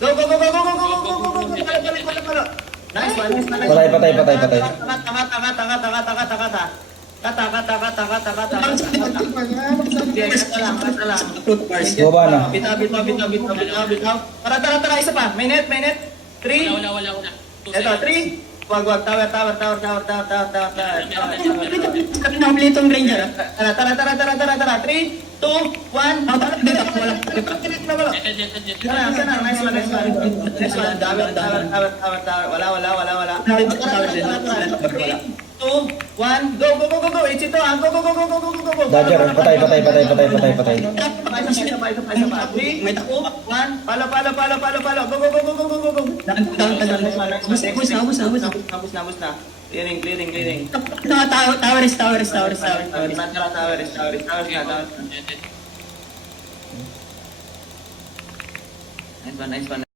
Go, go, go, go, go, go, go, go, go, go, go, palo. Nice one, nice one. Patay, patay, patay, patay. Baba na. Bitaw. Tara, isa pa. Minute. 3. Wala. Ito, 3. Wag, tower. Pinahuli itong ranger. Tara. 3, 2, 1. Sana. Nice one. Tower. Wala. 3, 2, 1. Go. It's ito. Go. Dodger, patay. Isa pa. 3, 2, 1. Palo. Go. Hapos na. Clearing. Tower is. Tower na. Nice one.